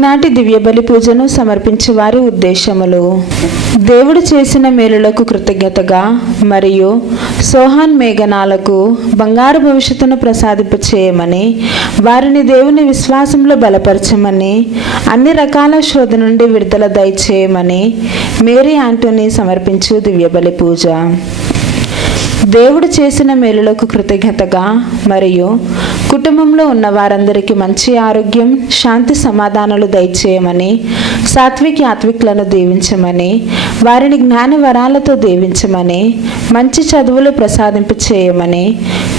ఈనాటి దివ్యబలి పూజను సమర్పించే వారి ఉద్దేశములు: దేవుడు చేసిన మేలులకు కృతజ్ఞతగా మరియు సోహాన్ మేఘనాలకు బంగారు భవిష్యత్తును ప్రసాదింప చేయమని, వారిని దేవుని విశ్వాసంలో బలపరచమని, అన్ని రకాల శోధ నుండి విడుదల దయచేయమని మేరీ ఆంటోనీ సమర్పించు దివ్యబలి పూజ. దేవుడు చేసిన మేలులకు కృతజ్ఞతగా మరియు కుటుంబంలో ఉన్న వారందరికీ మంచి ఆరోగ్యం, శాంతి, సమాధానాలు దయచేయమని, సాత్విక్ యాత్వికులను దీవించమని, వారిని జ్ఞాన వరాలతో దీవించమని, మంచి చదువులు ప్రసాదింప చేయమని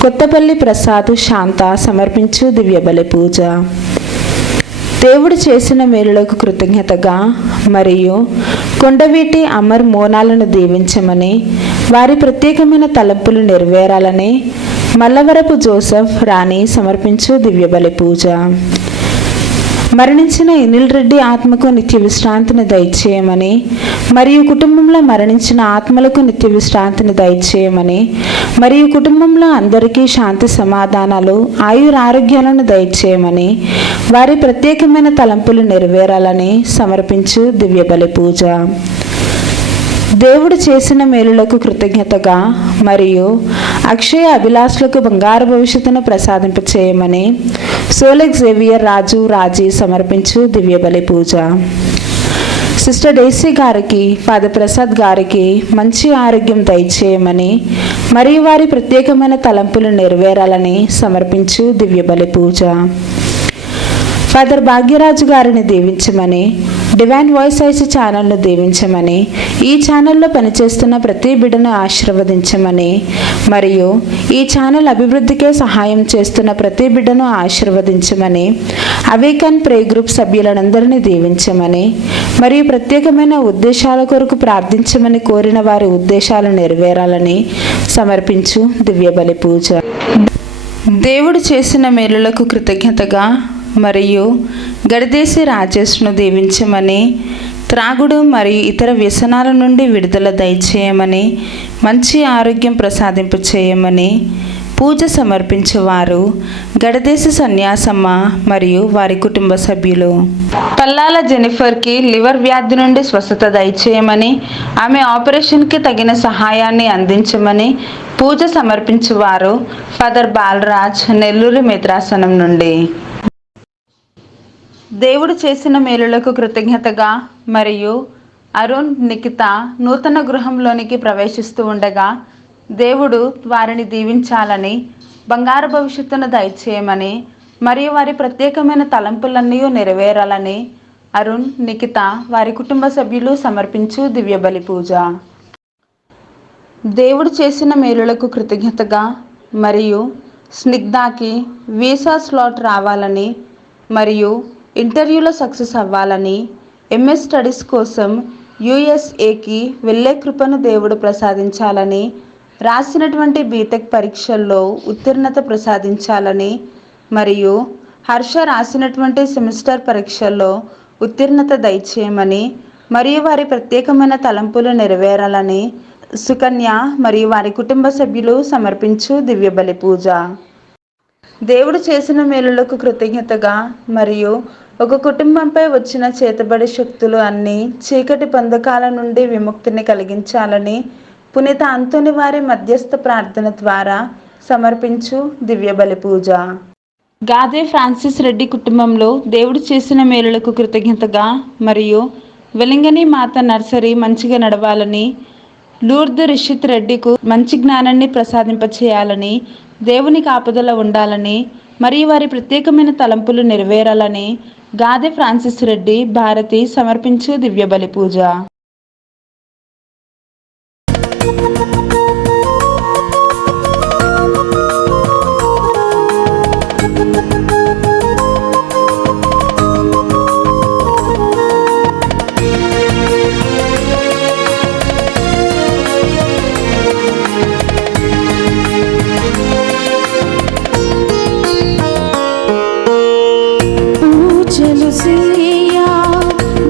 కొత్తపల్లి ప్రసాద్ శాంత సమర్పించు దివ్యబలి పూజ. దేవుడు చేసిన మేలులకు కృతజ్ఞతగా మరియు కొండవీటి అమర్ మోనాలను దీవించమని, వారి ప్రత్యేకమైన తలంపులు నెరవేరాలని మల్లవరపు జోసెఫ్ రాణి సమర్పించు దివ్యబలి పూజ. మరణించిన ఎనిల్ రెడ్డి ఆత్మకు నిత్య విశ్రాంతిని దయచేయమని మరియు కుటుంబంలో మరణించిన ఆత్మలకు నిత్య విశ్రాంతిని దయచేయమని మరియు కుటుంబంలో అందరికీ శాంతి, సమాధానాలు, ఆయురారోగ్యాలను దయచేయమని వారి ప్రత్యేకమైన తలంపులు నెరవేరాలని సమర్పించు దివ్యబలి పూజ. దేవుడు చేసిన మేలులకు కృతజ్ఞతగా మరియు అక్షయ అభిలాషులకు బంగారు భవిష్యత్తును ప్రసాదింప చేయమని సోలెక్ జేవియర్ రాజు రాజీ సమర్పించు దివ్యబలి పూజ. సిస్టర్ డేసీ గారికి, ఫాదర్ ప్రసాద్ గారికి మంచి ఆరోగ్యం దయచేయమని మరియు వారి ప్రత్యేకమైన తలంపులు నెరవేరాలని సమర్పించు దివ్యబలి పూజ. ఫాదర్ భాగ్యరాజు గారిని దీవించమని, డివైన్ వాయిస్ ఐస్ ఛానల్ను దీవించమని, ఈ ఛానల్లో పనిచేస్తున్న ప్రతి బిడ్డను ఆశీర్వదించమని మరియు ఈ ఛానల్ అభివృద్ధికే సహాయం చేస్తున్న ప్రతి బిడ్డను ఆశీర్వదించమని, అవేకన్ ప్రే గ్రూప్ సభ్యులందరినీ దీవించమని మరియు ప్రత్యేకమైన ఉద్దేశాల కొరకు ప్రార్థించమని కోరిన వారి ఉద్దేశాలు నెరవేరాలని సమర్పించు దివ్యబలి పూజ. దేవుడు చేసిన మేలులకు కృతజ్ఞతగా మరియు గడిదేశి రాజేష్ను దీవించమని, త్రాగుడు మరియు ఇతర వ్యసనాల నుండి విడుదల దయచేయమని, మంచి ఆరోగ్యం ప్రసాదింప చేయమని పూజ సమర్పించేవారు గడదేశి సన్యాసమ్మ మరియు వారి కుటుంబ సభ్యులు. పల్లాల జెనిఫర్కి లివర్ వ్యాధి నుండి స్వస్థత దయచేయమని, ఆమె ఆపరేషన్కి తగిన సహాయాన్ని అందించమని పూజ సమర్పించేవారు ఫాదర్ బాలరాజ్, నెల్లూరు మెద్రాసనం నుండి. దేవుడు చేసిన మేలులకు కృతజ్ఞతగా మరియు అరుణ్, నిఖిత నూతన గృహంలోనికి ప్రవేశిస్తూ ఉండగా దేవుడు వారిని దీవించాలని, బంగారు భవిష్యత్తును దయచేయమని మరియు వారి ప్రత్యేకమైన తలంపులన్నీ నెరవేరాలని అరుణ్, నిఖిత వారి కుటుంబ సభ్యులు సమర్పించు దివ్యబలి పూజ. దేవుడు చేసిన మేలులకు కృతజ్ఞతగా మరియు స్నిగ్ధాకి వీసా స్లాట్ రావాలని మరియు ఇంటర్వ్యూలో సక్సెస్ అవ్వాలని, ఎంఎస్ స్టడీస్ కోసం యుఎస్ఏకి వెళ్ళే కృపను దేవుడు ప్రసాదించాలని, రాసినటువంటి బీటెక్ పరీక్షల్లో ఉత్తీర్ణత ప్రసాదించాలని మరియు హర్ష రాసినటువంటి సెమిస్టర్ పరీక్షల్లో ఉత్తీర్ణత దయచేయమని మరియు వారి ప్రత్యేకమైన తలంపులు నెరవేరాలని సుకన్య మరియు వారి కుటుంబ సభ్యులు సమర్పించు దివ్యబలి పూజ. దేవుడు చేసిన మేలులకు కృతజ్ఞతగా మరియు ఒక కుటుంబంపై వచ్చిన చేతబడి శక్తులు అన్నీ చీకటి బంధకాల నుండి విముక్తిని కలిగించాలని పునీత అంతోని వారి మధ్యస్థ ప్రార్థన ద్వారా సమర్పించు దివ్యబలి పూజ. గాదే ఫ్రాన్సిస్ రెడ్డి కుటుంబంలో దేవుడు చేసిన మేలులకు కృతజ్ఞతగా మరియు వెలింగని మాత నర్సరీ మంచిగా నడవాలని, లూర్ద్ రిషిత్ రెడ్డికు మంచి జ్ఞానాన్ని ప్రసాదింపచేయాలని, దేవుని కాపుదల ఉండాలని మరియు వారి ప్రత్యేకమైన తలంపులు నెరవేరాలని గాదే ఫ్రాన్సిస్ రెడ్డి, భారతి సమర్పించు దివ్యబలి పూజ.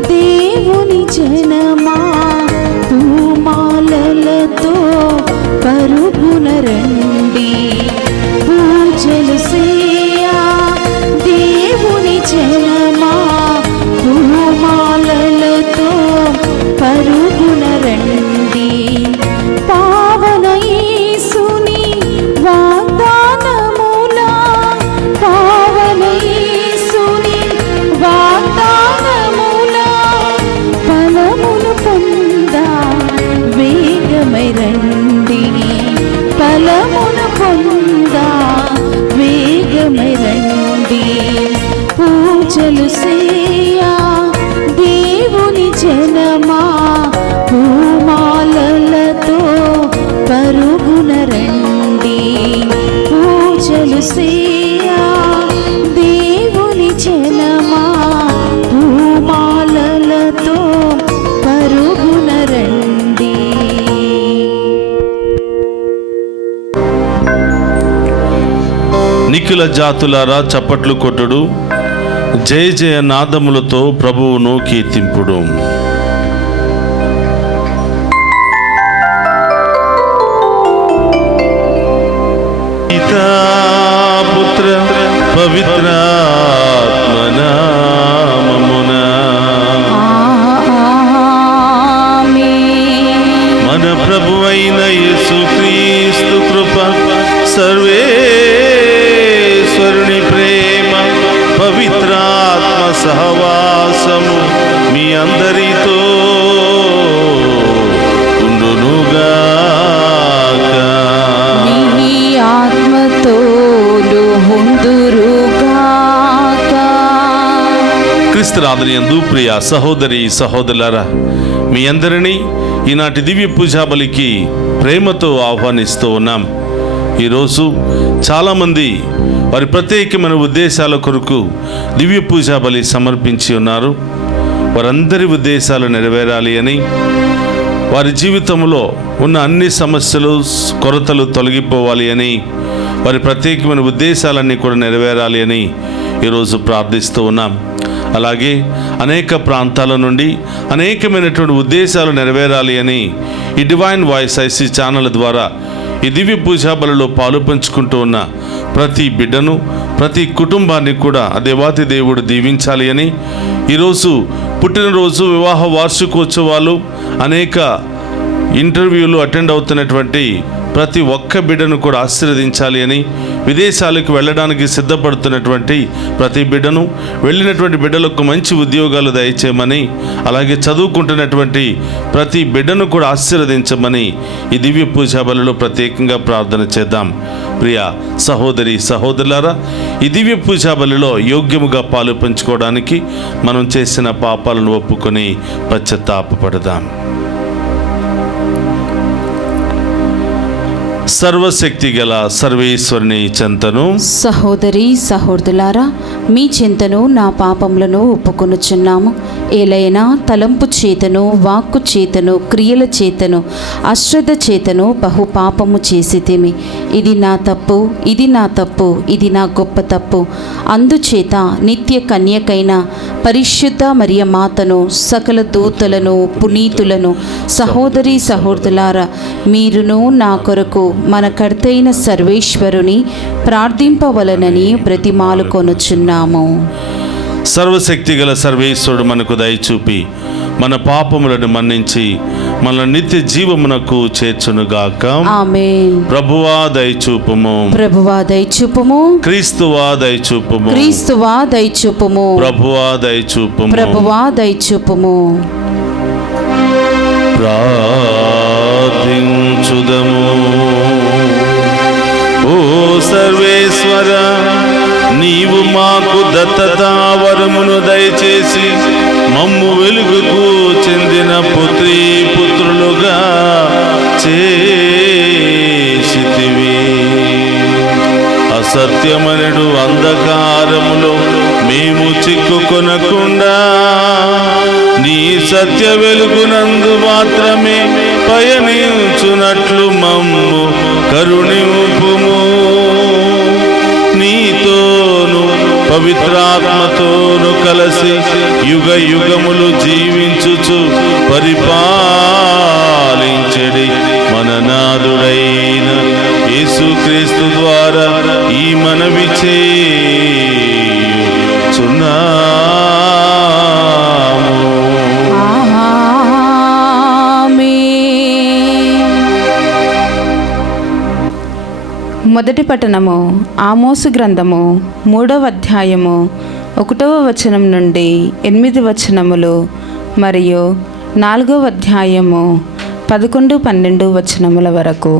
దేవుని జనమా నిఖిల జాతులారా చప్పట్లు కొట్టుడు, జయ జయ నాదములతో ప్రభువును కీర్తింపుడు. పుత్ర పవిత్రాత్మ నామమున మన ప్రభువైన యేసుక్రీస్తు కృప, సర్వేశ్వరుని ప్రేమ, పవిత్రాత్మ సహవాసము మీ అందరితో ఉండునుగాక. నీ ఆత్మతోను ఉండురుగాక. క్రీస్తునాథునియందు ప్రియ సహోదరి సహోదరులారా, మీ అందరినీ ఈనాటి దివ్య పూజా బలికి ప్రేమతో ఆహ్వానిస్తూ ఉన్నాం. ఈరోజు చాలామంది వారి ప్రత్యేకమైన ఉద్దేశాల కొరకు దివ్య పూజా బలి సమర్పించి ఉన్నారు. వారందరి ఉద్దేశాలు నెరవేరాలి అని, వారి జీవితంలో ఉన్న అన్ని సమస్యలు కొరతలు తొలగిపోవాలి అని, వారి ప్రత్యేకమైన ఉద్దేశాలన్నీ కూడా నెరవేరాలి అని ఈరోజు ప్రార్థిస్తూ ఉన్నాం. అలాగే అనేక ప్రాంతాల నుండి అనేకమైనటువంటి ఉద్దేశాలు నెరవేరాలి అని ఈ డివైన్ వాయిస్ ఐసీ ఛానల్ ద్వారా ఈ దివ్య పూజా బలిలో పాలు పంచుకుంటూ ఉన్న ప్రతి బిడ్డను, ప్రతి కుటుంబాన్ని కూడా ఆ దేవాతి దేవుడు దీవించాలి అని, ఈరోజు పుట్టినరోజు, వివాహ వార్షికోత్సవాలు, అనేక ఇంటర్వ్యూలు అటెండ్ అవుతున్నటువంటి ప్రతి ఒక్క బిడ్డను కూడా ఆశీర్వదించాలి అని, విదేశాలకు వెళ్ళడానికి సిద్ధపడుతున్నటువంటి ప్రతి బిడ్డను, వెళ్ళినటువంటి బిడ్డలకు మంచి ఉద్యోగాలు దయచేయమని, అలాగే చదువుకుంటున్నటువంటి ప్రతి బిడ్డను కూడా ఆశీర్వదించమని ఈ దివ్య పూజా బలిలో ప్రత్యేకంగా ప్రార్థన చేద్దాం. ప్రియ సహోదరి సహోదరులారా, ఈ దివ్య పూజా బలిలో యోగ్యముగా పాలు పంచుకోవడానికి మనం చేసిన పాపాలను ఒప్పుకొని పశ్చాత్తాపపడదాం. సర్వశక్తి గల సర్వేశ్వరుని చెంతను, సహోదరి సహోదరులారా, మీ చింతను నా పాపములను ఒప్పుకొనుచున్నాము. ఏలైనా తలంపు చేతను, వాక్కు చేతను, క్రియల చేతను, అశ్రద్ధ చేతను బహు పాపము చేసితిమి. ఇది నా తప్పు, ఇది నా తప్పు, ఇది నా గొప్ప తప్పు. అందుచేత నిత్య కన్యకైన పరిశుద్ధ మరియ మాతను, సకల దూతలను, పునీతులను, సహోదరి సహోదరులారా, మీరును నా కొరకు మన కర్తైన సర్వేశ్వరుని ప్రార్థింపవలనని బ్రతిమాలుకొనుచున్నాము. సర్వశక్తి గల సర్వేశ్వరుడు మనకు దయచూపి మన పాపములను మన్నించి మన నిత్య జీవమునకు చేర్చునుగాక. ఆమేన్. ప్రభువా దయచూపుము, ప్రభువా దయచూపుము, క్రీస్తువా దయచూపుము, క్రీస్తువా దయచూపుము, ప్రభువా దయచూపుము, ప్రభువా దయచూపుము. ప్రార్థించుదము. ఓ సర్వేశ్వర, నీవు మాకు దత్తతా వరమును దయచేసి మమ్ము వెలుగుకు చెందిన పుత్రీ పుత్రులుగా చేసితివి. అసత్యమనడు అంధకారములో మేము చిక్కుకొనకుండా నీ సత్య వెలుగునందు మాత్రమే పయనించునట్లు మమ్ము కరుణింపుము. నీతోను పవిత్రాత్మతోను కలిసి యుగ యుగములు జీవించుచు పరిపాలించెడి మన నాథుడైన యేసుక్రీస్తు ద్వారా ఈ మనవి చేయుచున్నాము. మొదటి పట్టణము ఆమోసు గ్రంథము 3వ అధ్యాయము 1వ వచనం నుండి 8 వచనములు మరియు 4వ అధ్యాయము 11-12 వచనముల వరకు.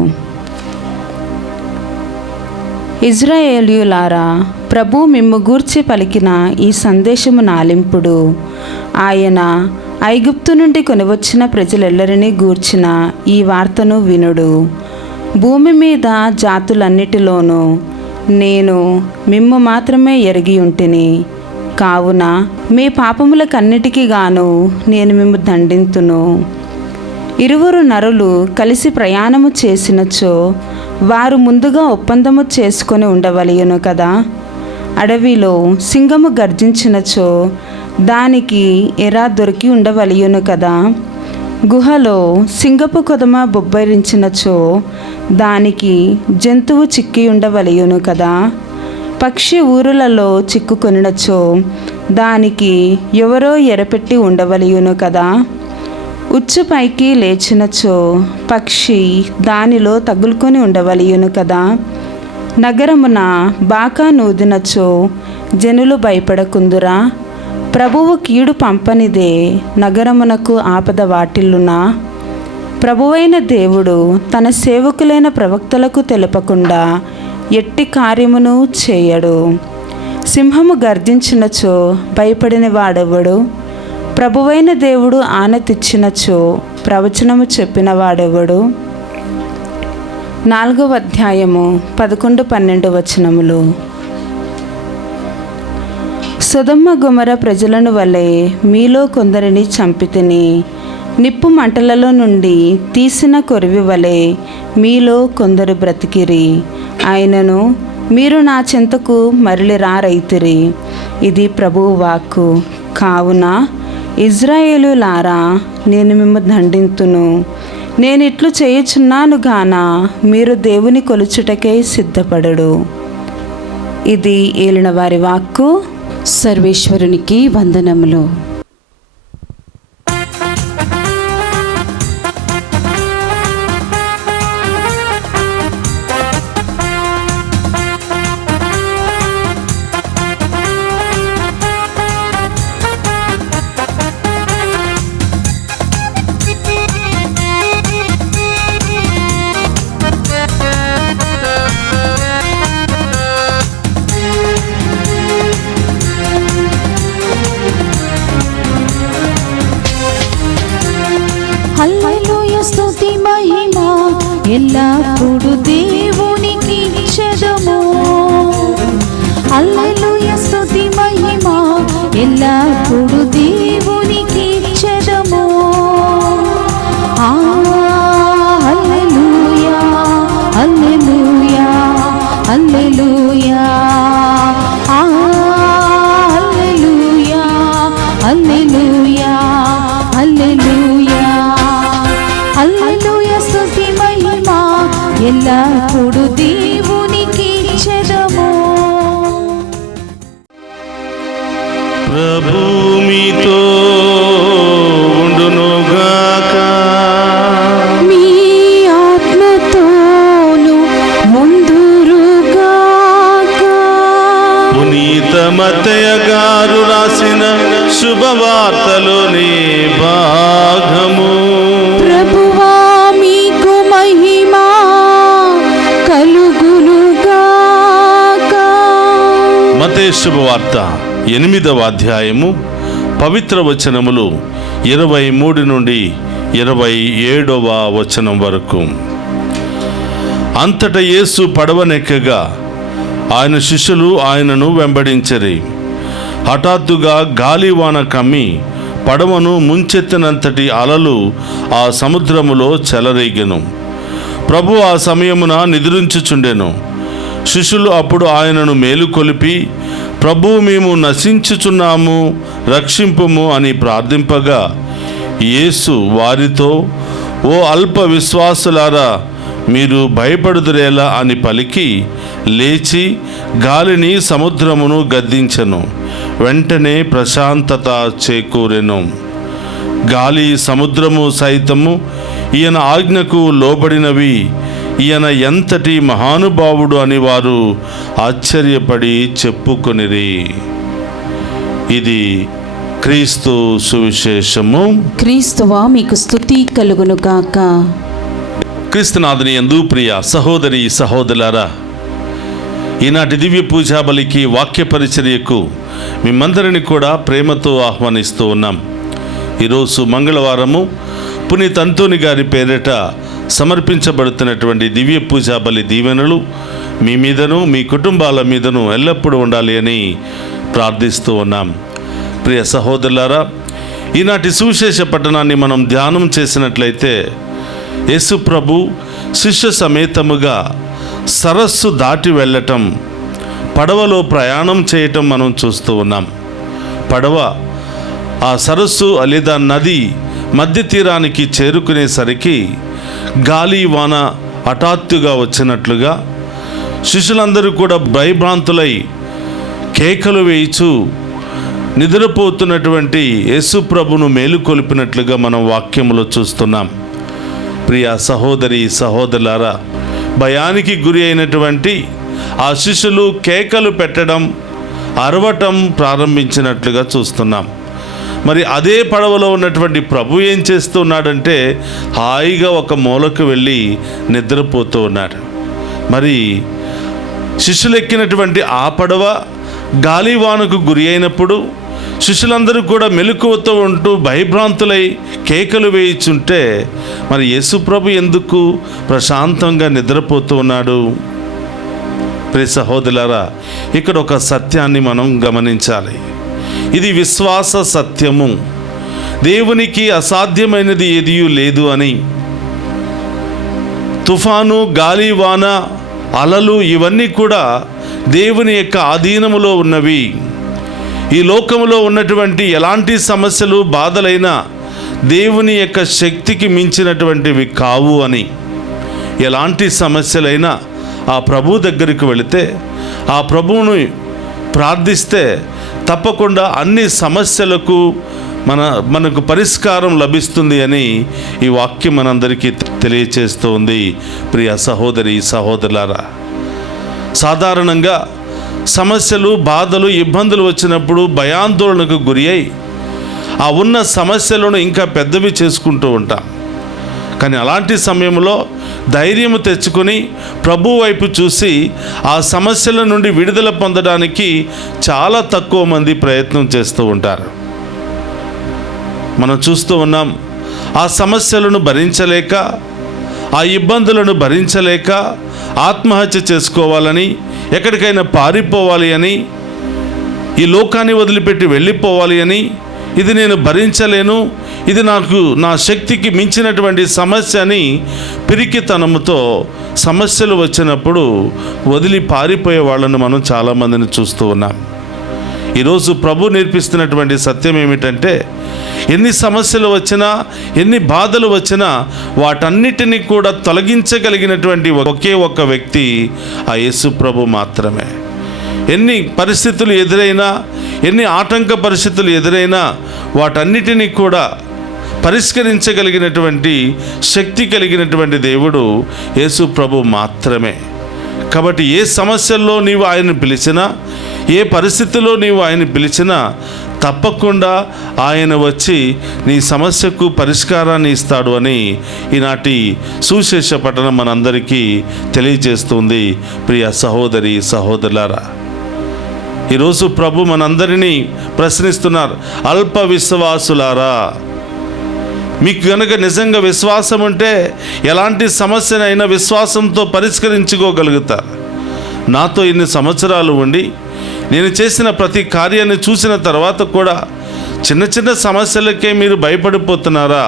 ఇజ్రాయేలీయులారా, ప్రభు మిమ్ము గూర్చి పలికిన ఈ సందేశము నాలింపుడు. ఆయన ఐగుప్తు నుండి కొనివచ్చిన ప్రజలెల్లరినీ గూర్చిన ఈ వార్తను వినుడు. భూమి మీద జాతులన్నిటిలోనూ నేను మిమ్ము మాత్రమే ఎరిగి ఉంటిని. కావున మీ పాపములకన్నిటికీ గాను నేను మిమ్ము దండింతును. ఇరువురు నరులు కలిసి ప్రయాణము చేసినచో వారు ముందుగా ఒప్పందము చేసుకొని ఉండవలయును కదా. అడవిలో సింగము గర్జించినచో దానికి ఎరా దొరికి ఉండవలయును కదా. గుహలో సింగపు కొదమ బొబ్బరించినచో దానికి జంతువు చిక్కి ఉండవలయును కదా. పక్షి ఊరులలో చిక్కుకొనినచో దానికి ఎవరో ఎరపెట్టి ఉండవలయును కదా. ఉచ్చు పైకి లేచినచో పక్షి దానిలో తగులుకొని ఉండవలయును కదా. నగరమున బాకా నూదినచో జనులు భయపడకుందురా. ప్రభువు కీడు పంపనిదే నగరమునకు ఆపద వాటిల్లునా. ప్రభువైన దేవుడు తన సేవకులైన ప్రవక్తలకు తెలపకుండా ఎట్టి కార్యమును చేయడు. సింహము గర్జించినచో భయపడిన వాడెవడు? ప్రభువైన దేవుడు ఆనతిచ్చినచో ప్రవచనము చెప్పిన వాడెవడు? 4వ అధ్యాయము 11-12 వచనములు. సొదొమ గొమొర్రా ప్రజలను వలె మీలో కొందరిని చంపితిని. నిప్పు మంటలలో నుండి తీసిన కొరివి వలె మీలో కొందరు బ్రతికిరి. అయినను మీరు నా చెంతకు మరలి రారైతిరి. ఇది ప్రభువు వాక్కు. కావున ఇజ్రాయేలులారా, నేను మిమ్ము దండింతును. నేను ఇట్లు చేయుచున్నాను గాన మీరు దేవుని కొలుచుటకై సిద్ధపడడు. ఇది ఏలిన వారి వాక్కు. సర్వేశ్వరునికి వందనములు. హల్లెలూయా, స్తుతి మహిమ ఎల్లప్పుడు దేవునికి ఇచ్చెదము. హల్లెలూయా, స్తుతి మహిమ ఎల్లప్పుడు దేవునికి ఇచ్చెదము. హల్లెలూయా, హల్లెలూయా, హల్లెలూయా, హల్లెలూయా, హల్లెలూయా, హల్లెలూయా, హల్లెలూయా, స్తుతి మహిమ ఎల్లప్పుడు దేవునికి ఇచ్చెదము. ప్రభు మీతో ఉండునుగాక. మీ ఆత్మతోను ముందురుగాక. పునీత మత్తయ్య గారు రాసిన శుభవార్తలోని భాగము. ప్రభువా మీకు మహిమ కలుగునుగాక. మత్తయి శుభవార్త 8వ అధ్యాయము పవిత్ర వచనములు 23 నుండి 27వ వచనం వరకు. అంతటా యేసు పడవనెక్కగా ఆయన శిష్యులు ఆయనను వెంబడించిరి. హఠాత్తుగా గాలివాన కమ్మి పడవను ముంచెత్తినంతటి అలలు ఆ సముద్రములో చెలరేగెను. ప్రభు ఆ సమయమున నిద్రించుచుండెను. శిష్యులు అప్పుడు ఆయనను మేలుకొలిపి, ప్రభు, మేము నశించుచున్నాము, రక్షింపుము అని ప్రార్థింపగా యేసు వారితో, ఓ అల్ప విశ్వాసులారా, మీరు భయపడుదురేలా అని పలికి లేచి గాలిని సముద్రమును గద్దించెను. వెంటనే ప్రశాంతత చేకూరెను. గాలి సముద్రము సైతము ఈయన ఆజ్ఞకు లోబడినవి. ఈయన ఎంతటి మహానుభావుడు అని వారు ఆశ్చర్యపడి చెప్పుకొనిరి. ఇది క్రీస్తు సువిశేషము. క్రీస్తువా మీకు స్తుతి కలుగునుగాక. క్రీస్తునాథుని యందు ప్రియ సహోదరి సహోదరులారా, ఈనాటి దివ్య పూజా బలికి వాక్య పరిచర్యకు మిమ్మందరిని కూడా ప్రేమతో ఆహ్వానిస్తూ ఉన్నాం. ఈరోజు మంగళవారము పునీత అంతోని గారి పేరిట సమర్పించబడుతున్నటువంటి దివ్య పూజా బలి దీవెనలు మీ మీదను మీ కుటుంబాల మీదను ఎల్లప్పుడూ ఉండాలి అని ప్రార్థిస్తూ ఉన్నాం. ప్రియ సహోదరులారా, ఈనాటి సువిశేష పట్టణాన్ని మనం ధ్యానం చేసినట్లయితే యేసు ప్రభు శిష్య సమేతముగా సరస్సు దాటి వెళ్ళటం, పడవలో ప్రయాణం చేయటం మనం చూస్తూ ఉన్నాం. పడవ ఆ సరస్సు లేదా నది మధ్య తీరానికి చేరుకునేసరికి గాలి వాన హఠాత్తుగా వచ్చినట్లుగా శిష్యులందరూ కూడా భయభ్రాంతులై కేకలు వేయిచు నిద్రపోతున్నటువంటి యేసు ప్రభును మేలుకొల్పినట్లుగా మనం వాక్యములో చూస్తున్నాం. ప్రియ సహోదరి సహోదరులారా, భయానికి గురి అయినటువంటి ఆ శిష్యులు కేకలు పెట్టడం, అరవటం ప్రారంభించినట్లుగా చూస్తున్నాం. మరి అదే పడవలో ఉన్నటువంటి ప్రభు ఏం చేస్తున్నాడంటే హాయిగా ఒక మూలకు వెళ్ళి నిద్రపోతూ ఉన్నాడు. మరి శిష్యులు ఎక్కినటువంటి ఆ పడవ గాలివానకు గురి అయినప్పుడు శిష్యులందరూ కూడా మెలకువతో ఉంటూ భయభ్రాంతులై కేకలు వేయిచుంటే మరి యేసు ప్రభు ఎందుకు ప్రశాంతంగా నిద్రపోతూ ఉన్నాడు? ప్రియ సహోదరులారా, ఇక్కడ ఒక సత్యాన్ని మనం గమనించాలి. ఇది విశ్వాస సత్యము. దేవునికి అసాధ్యమైనది ఏదీ లేదు అని. తుఫాను, గాలి, వాన, అలలు ఇవన్నీ కూడా దేవుని యొక్క ఆధీనములో ఉన్నవి. ఈ లోకములో ఉన్నటువంటి ఎలాంటి సమస్యలు, బాధలైనా దేవుని యొక్క శక్తికి మించినటువంటివి కావు అని. ఎలాంటి సమస్యలైనా ఆ ప్రభు దగ్గరికి వెళితే, ఆ ప్రభువును ప్రార్థిస్తే తప్పకుండా అన్ని సమస్యలకు మనకు పరిష్కారం లభిస్తుంది అని ఈ వాక్యం మనందరికీ తెలియచేస్తుంది. ప్రియ సహోదరి సహోదరులారా, సాధారణంగా సమస్యలు, బాధలు, ఇబ్బందులు వచ్చినప్పుడు భయాందోళనకు గురి అయి ఆ ఉన్న సమస్యలను ఇంకా పెద్దవి చేసుకుంటూ ఉంటాం. కానీ అలాంటి సమయంలో ధైర్యము తెచ్చుకొని ప్రభు వైపు చూసి ఆ సమస్యల నుండి విడుదల పొందడానికి చాలా తక్కువ మంది ప్రయత్నం చేస్తూ ఉంటారు. మనం చూస్తూ ఉన్నాం, ఆ సమస్యలను భరించలేక, ఆ ఇబ్బందులను భరించలేక ఆత్మహత్య చేసుకోవాలని, ఎక్కడికైనా పారిపోవాలి అని, ఈ లోకాన్ని వదిలిపెట్టి వెళ్ళిపోవాలి అని, ఇది నేను భరించలేను, ఇది నా శక్తికి మించినటువంటి సమస్య అని పిరికితనముతో సమస్యలు వచ్చినప్పుడు వదిలి పారిపోయే వాళ్ళను మనం చాలామందిని చూస్తూ ఉన్నాం. ఈరోజు ప్రభు నేర్పిస్తున్నటువంటి సత్యం ఏమిటంటే, ఎన్ని సమస్యలు వచ్చినా, ఎన్ని బాధలు వచ్చినా వాటన్నిటినీ కూడా తొలగించగలిగినటువంటి ఒకే ఒక్క వ్యక్తి ఆ యేసు ప్రభు మాత్రమే. ఎన్ని పరిస్థితులు ఎదురైనా, ఎన్ని ఆటంక పరిస్థితులు ఎదురైనా వాటన్నిటినీ కూడా పరిష్కరించగలిగినటువంటి శక్తి కలిగినటువంటి దేవుడు యేసు ప్రభు మాత్రమే. కాబట్టి ఏ సమస్యల్లో నీవు ఆయన్ని పిలిచినా, ఏ పరిస్థితిలో నీవు ఆయన పిలిచినా తప్పకుండా ఆయన వచ్చి నీ సమస్యకు పరిష్కారాన్ని ఇస్తాడు అని ఈనాటి సువిశేష పఠనం మనందరికీ తెలియజేస్తుంది. ప్రియ సహోదరి సహోదరులారా, ఈరోజు ప్రభు మనందరినీ ప్రశ్నిస్తున్నారు, అల్ప విశ్వాసులారా, మీకు కనుక నిజంగా విశ్వాసం ఉంటే ఎలాంటి సమస్యనైనా విశ్వాసంతో పరిష్కరించుకోగలుగుతారు. నాతో ఇన్ని సంవత్సరాలు ఉండి నేను చేసిన ప్రతి కార్యాన్ని చూసిన తర్వాత కూడా చిన్న చిన్న సమస్యలకే మీరు భయపడిపోతున్నారా?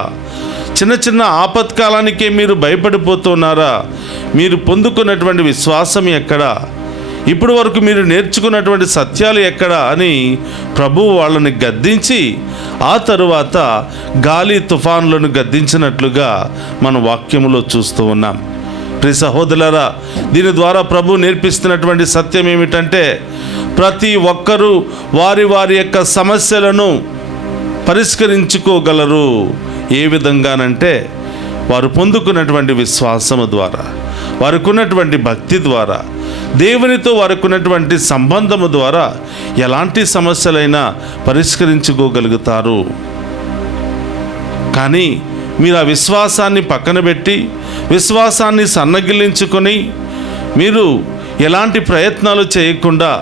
చిన్న చిన్న ఆపత్కాలానికే మీరు భయపడిపోతున్నారా? మీరు పొందుకున్నటువంటి విశ్వాసం ఎక్కడా? ఇప్పుడు వరకు మీరు నేర్చుకున్నటువంటి సత్యాలు ఎక్కడా అని ప్రభువు వాళ్ళని గద్దించి ఆ తరువాత గాలి తుఫాన్లను గద్దించినట్లుగా మన వాక్యములో చూస్తూ ఉన్నాం. ప్రియ సహోదరులారా, దీని ద్వారా ప్రభు నేర్పిస్తున్నటువంటి సత్యం ఏమిటంటే, ప్రతి ఒక్కరూ వారి వారి యొక్క సమస్యలను పరిష్కరించుకోగలరు. ఏ విధంగానంటే వారు పొందుకున్నటువంటి విశ్వాసము ద్వారా, వారికి ఉన్నటువంటి భక్తి ద్వారా, దేవునితో వారికి ఉన్నటువంటి సంబంధము ద్వారా ఎలాంటి సమస్యలైనా పరిష్కరించుకోగలుగుతారు. కానీ మీరు ఆ విశ్వాసాన్ని పక్కన పెట్టి, విశ్వాసాన్ని సన్నగిల్లించుకొని మీరు ఎలాంటి ప్రయత్నాలు చేయకుండా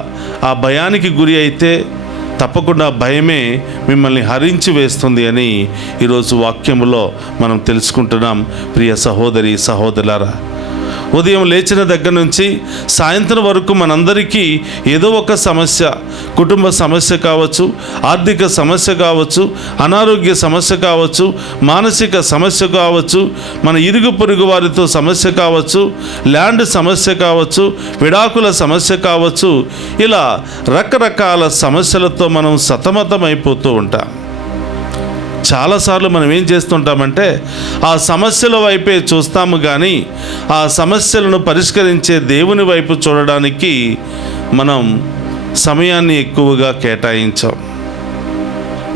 ఆ భయానికి గురి అయితే తప్పకుండా భయమే మిమ్మల్ని హరించి వేస్తుంది అని ఈరోజు వాక్యములో మనం తెలుసుకుంటున్నాం. ప్రియ సహోదరి సహోదరులారా, ఉదయం లేచిన దగ్గర నుంచి సాయంత్రం వరకు మనందరికీ ఏదో ఒక సమస్య, కుటుంబ సమస్య కావచ్చు, ఆర్థిక సమస్య కావచ్చు, అనారోగ్య సమస్య కావచ్చు, మానసిక సమస్య కావచ్చు, మన ఇరుగు పొరుగు వారితో సమస్య కావచ్చు, ల్యాండ్ సమస్య కావచ్చు, విడాకుల సమస్య కావచ్చు, ఇలా రకరకాల సమస్యలతో మనం సతమతమైపోతూ ఉంటాం. చాలాసార్లు మనం ఏం చేస్తుంటామంటే ఆ సమస్యల వైపే చూస్తాము, కానీ ఆ సమస్యలను పరిష్కరించే దేవుని వైపు చూడడానికి మనం సమయాన్ని ఎక్కువగా కేటాయించాం.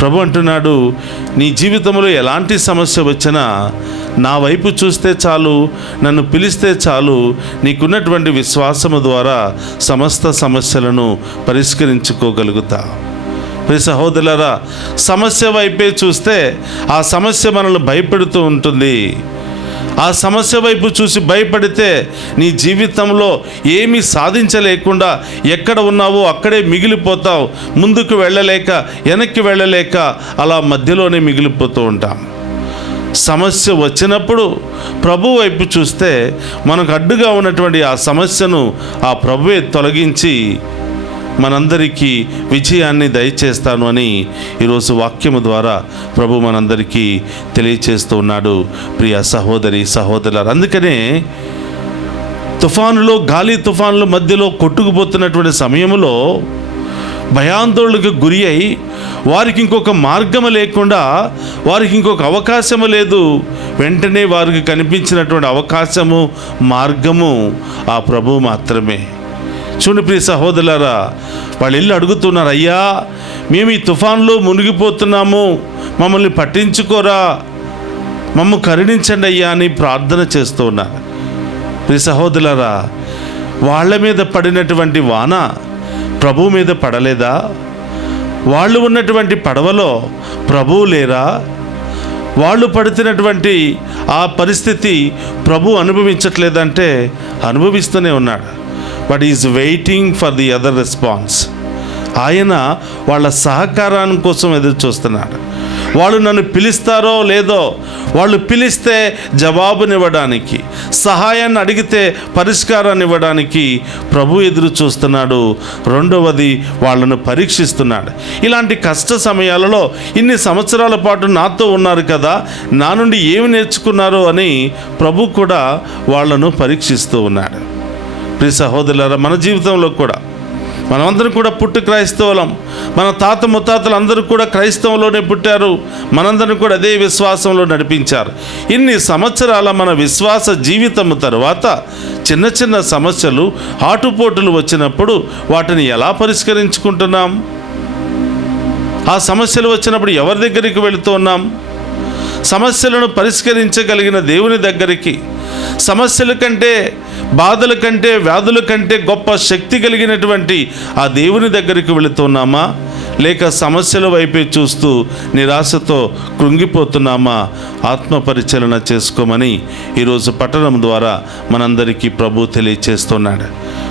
ప్రభు అంటున్నాడు, నీ జీవితంలో ఎలాంటి సమస్య వచ్చినా నా వైపు చూస్తే చాలు, నన్ను పిలిస్తే చాలు, నీకున్నటువంటి విశ్వాసము ద్వారా సమస్త సమస్యలను పరిష్కరించుకోగలుగుతా. ప్రియ సహోదరులారా, సమస్య వైపే చూస్తే ఆ సమస్య మనల్ని భయపెడుతూ ఉంటుంది. ఆ సమస్య వైపు చూసి భయపడితే నీ జీవితంలో ఏమీ సాధించలేకుండా ఎక్కడ ఉన్నావో అక్కడే మిగిలిపోతావు. ముందుకు వెళ్ళలేక, వెనక్కి వెళ్ళలేక అలా మధ్యలోనే మిగిలిపోతూ ఉంటాం. సమస్య వచ్చినప్పుడు ప్రభు వైపు చూస్తే మనకు అడ్డుగా ఉన్నటువంటి ఆ సమస్యను ఆ ప్రభువే తొలగించి మనందరికీ విజయాన్ని దయచేస్తాను అని ఈరోజు వాక్యము ద్వారా ప్రభు మనందరికీ తెలియచేస్తూ ఉన్నాడు. ప్రియ సహోదరి సహోదరులారా, అందుకనే తుఫానులో, గాలి తుఫానుల మధ్యలో కొట్టుకుపోతున్నటువంటి సమయంలో భయాందోళనకు గురి అయి వారికి ఇంకొక మార్గము లేకుండా, వారికి ఇంకొక అవకాశము లేదు, వెంటనే వారికి కనిపించినటువంటి అవకాశము, మార్గము ఆ ప్రభు మాత్రమే. చూడండి ప్రియ సహోదరులారా, వాళ్ళు వెళ్ళి అడుగుతున్నారు, అయ్యా మేము ఈ తుఫాన్లో మునిగిపోతున్నాము, మమ్మల్ని పట్టించుకోరా, మమ్మ కరుణించండి అయ్యా అని ప్రార్థన చేస్తూ ఉన్నారు. ప్రియ సహోదరులారా, వాళ్ళ మీద పడినటువంటి వాన ప్రభు మీద పడలేదా? వాళ్ళు ఉన్నటువంటి పడవలో ప్రభువు లేరా? వాళ్ళు పడుతున్నటువంటి ఆ పరిస్థితి ప్రభు అనుభవించట్లేదంటే అనుభవిస్తూనే ఉన్నాడు. But is waiting for the other response. ఆయన వాళ్ళ సహకారాన్ని కోసం ఎదురు చూస్తున్నాడు. వాళ్ళు నన్ను పిలుస్తారో లేదో, వాళ్ళు పిలిస్తే జవాబునివ్వడానికి, సహాయాన్ని అడిగితే పరిష్కారాన్ని ఇవ్వడానికి ప్రభు ఎదురు చూస్తున్నాడు. రెండవది, వాళ్ళను పరీక్షిస్తున్నాడు. ఇలాంటి కష్ట సమయాలలో ఇన్ని సంవత్సరాల పాటు నాతో ఉన్నారు కదా, నా నుండి ఏమి నేర్చుకున్నారో అని ప్రభు కూడా వాళ్ళను పరీక్షిస్తూ ఉన్నాడు. ప్రియ సహోదరులారా, మన జీవితంలో కూడా మనమందరం కూడా పుట్టి క్రైస్తవులం. మన తాత ముత్తాతలు అందరూ కూడా క్రైస్తవంలోనే పుట్టారు. మనందరం కూడా అదే విశ్వాసంలో నడిపించారు. ఇన్ని సంవత్సరాల మన విశ్వాస జీవితం తర్వాత చిన్న చిన్న సమస్యలు, ఆటుపోటులు వచ్చినప్పుడు వాటిని ఎలా పరిష్కరించుకుంటున్నాం? ఆ సమస్యలు వచ్చినప్పుడు ఎవరి దగ్గరికి వెళుతున్నాం? సమస్యలను పరిష్కరించగలిగిన దేవుని దగ్గరికి, సమస్యల కంటే, బాధల కంటే, వ్యాధుల కంటే గొప్ప శక్తి కలిగినటువంటి ఆ దేవుని దగ్గరికి వెళుతున్నామా? లేక సమస్యల వైపే చూస్తూ నిరాశతో కృంగిపోతున్నామా? ఆత్మ పరిచలన చేసుకోమని ఈరోజు పట్టణం ద్వారా మనందరికీ ప్రభు తెలియచేస్తున్నాడు.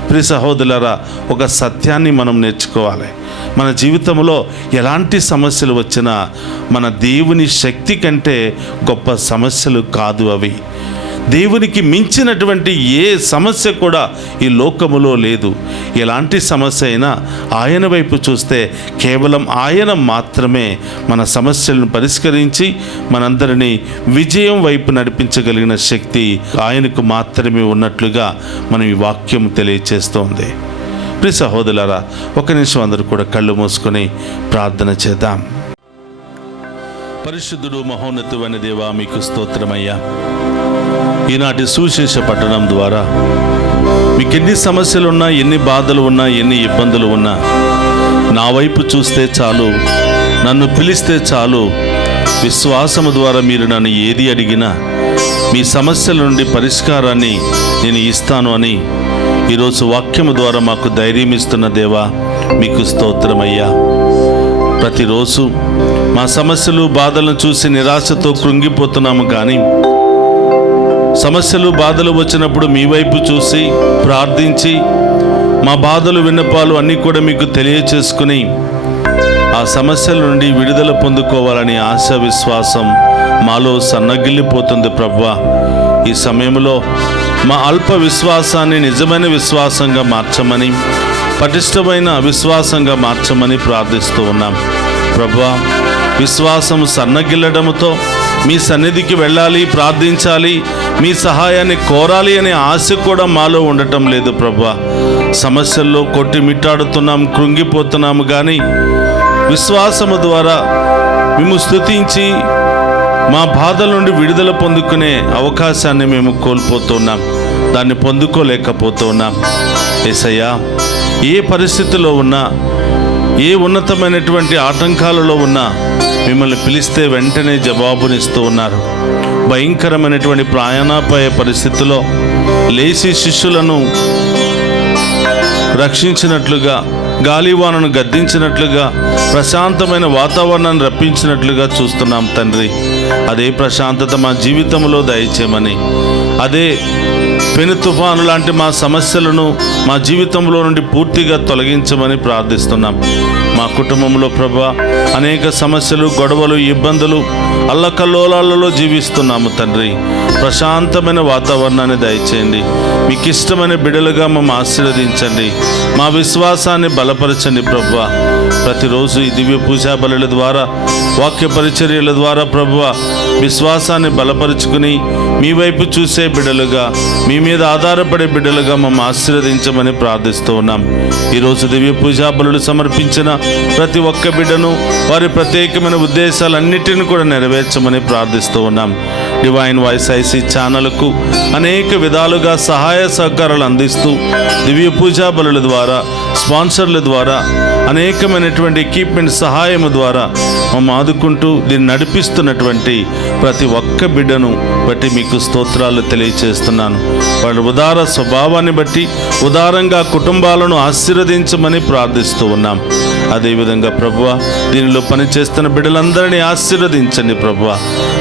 ప్రియ సహోదరులారా, ఒక సత్యాన్ని మనం నేర్చుకోవాలి. మన జీవితంలో ఎలాంటి సమస్యలు వచ్చినా మన దేవుని శక్తి కంటే గొప్ప సమస్యలు కాదు అవి. దేవునికి మించినటువంటి ఏ సమస్య కూడా ఈ లోకములో లేదు. ఎలాంటి సమస్య అయినా ఆయన వైపు చూస్తే కేవలం ఆయన మాత్రమే మన సమస్యలను పరిష్కరించి మనందరినీ విజయం వైపు నడిపించగలిగిన శక్తి ఆయనకు మాత్రమే ఉన్నట్లుగా మనం ఈ వాక్యం తెలియచేస్తోంది. ప్రియ సహోదరులారా, ఒక నిమిషం అందరూ కూడా కళ్ళు మూసుకొని ప్రార్థన చేద్దాం. పరిశుద్ధుడు, మహోన్నతుడైన దేవా, మీకు స్తోత్రమయ్యా. ఈనాటి సువిశేష పట్టణం ద్వారా మీకు ఎన్ని సమస్యలు ఉన్నా, ఎన్ని బాధలు ఉన్నా, ఎన్ని ఇబ్బందులు ఉన్నా నా వైపు చూస్తే చాలు, నన్ను పిలిస్తే చాలు, విశ్వాసము ద్వారా మీరు నన్ను ఏది అడిగినా మీ సమస్యల నుండి పరిష్కారాన్ని నేను ఇస్తాను అని ఈరోజు వాక్యము ద్వారా మాకు ధైర్యం ఇస్తున్న దేవా, మీకు స్తోత్రమయ్యా. ప్రతిరోజు మా సమస్యలు, బాధలను చూసి నిరాశతో కృంగిపోతున్నాము, కానీ సమస్యలు, బాధలు వచ్చినప్పుడు మీ వైపు చూసి ప్రార్థించి మా బాధలు, విన్నపాలు అన్నీ కూడా మీకు తెలియచేసుకుని ఆ సమస్యల నుండి విడుదల పొందుకోవాలని ఆశ, విశ్వాసం మాలో సన్నగిల్లిపోతుంది ప్రభువా. ఈ సమయంలో మా అల్ప విశ్వాసాన్ని నిజమైన విశ్వాసంగా మార్చమని, పటిష్టమైన విశ్వాసంగా మార్చమని ప్రార్థిస్తూ ఉన్నాం. ప్రభువా, విశ్వాసం సన్నగిల్లడంతో మీ సన్నిధికి వెళ్ళాలి, ప్రార్థించాలి, మీ సహాయాన్ని కోరాలి అనే ఆశ కూడా మాలో ఉండటం లేదు ప్రభువా. సమస్యల్లో కొట్టిమిట్టాడుతున్నాం, కృంగిపోతున్నాము, కానీ విశ్వాసము ద్వారా మేము స్తుతించి మా బాధల నుండి విడుదల పొందుకునే అవకాశాన్ని మేము కోల్పోతున్నాం, దాన్ని పొందుకోలేకపోతున్నాం. యేసయ్యా, ఏ పరిస్థితిలో ఉన్నా, ఏ ఉన్నతమైనటువంటి ఆటంకాలలో ఉన్నా మిమ్మల్ని పిలిస్తే వెంటనే జవాబునిస్తూ ఉన్నారు. భయంకరమైనటువంటి ప్రాణాపాయ పరిస్థితిలో లేచి శిష్యులను రక్షించినట్లుగా, గాలివానను గద్దించినట్లుగా, ప్రశాంతమైన వాతావరణాన్ని రప్పించినట్లుగా చూస్తున్నాం తండ్రి. అదే ప్రశాంతత మా జీవితంలో దయచేయమని, అదే పెను తుఫాను లాంటి మా సమస్యలను మా జీవితంలో నుండి పూర్తిగా తొలగించమని ప్రార్థిస్తున్నాం. మా కుటుంబంలో ప్రభువా, అనేక సమస్యలు, గొడవలు, ఇబ్బందులు, అల్లకల్లోలాలలో జీవిస్తున్నాము తండ్రి. ప్రశాంతమైన వాతావరణాన్ని దయచేయండి. మీకు ఇష్టమైన బిడ్డలుగా మమ్మల్ని ఆశీర్వదించండి. మా విశ్వాసాన్ని బలపరచండి ప్రభువా. ప్రతిరోజు ఈ దివ్య పూజా బలుల ద్వారా, వాక్య పరిచర్యల ద్వారా ప్రభువా, విశ్వాసాన్ని బలపరుచుకుని మీ వైపు చూసే బిడ్డలుగా, మీ మీద ఆధారపడే బిడ్డలుగా మమ్మల్ని ఆశీర్వదించమని ప్రార్థిస్తూ ఉన్నాం. ఈరోజు దివ్య పూజా బలులు సమర్పించిన ప్రతి ఒక్క బిడ్డను వారి ప్రత్యేకమైన ఉద్దేశాలన్నిటిని కూడా నెరవేర్చమని ప్రార్థిస్తూ ఉన్నాం. డివైన్ వాయిస్ ఐసీ ఛానల్కు అనేక విధాలుగా సహాయ సహకారాలు అందిస్తూ దివ్య పూజా బలుల ద్వారా, స్పాన్సర్ల ద్వారా, అనేకమైనటువంటి ఎక్విప్మెంట్ సహాయము ద్వారా మమ్మల్ని ఆదుకుంటూ దీన్ని నడిపిస్తున్నటువంటి ప్రతి ఒక్క బిడ్డను బట్టి మీకు స్తోత్రాలు తెలియచేస్తున్నాను. వాళ్ళ ఉదార స్వభావాన్ని బట్టి ఉదారంగా కుటుంబాలను ఆశీర్వదించమని ప్రార్థిస్తూ ఉన్నాం. అదేవిధంగా ప్రభువా, దీనిలో పనిచేస్తున్న బిడ్డలందరినీ ఆశీర్వదించండి ప్రభువా.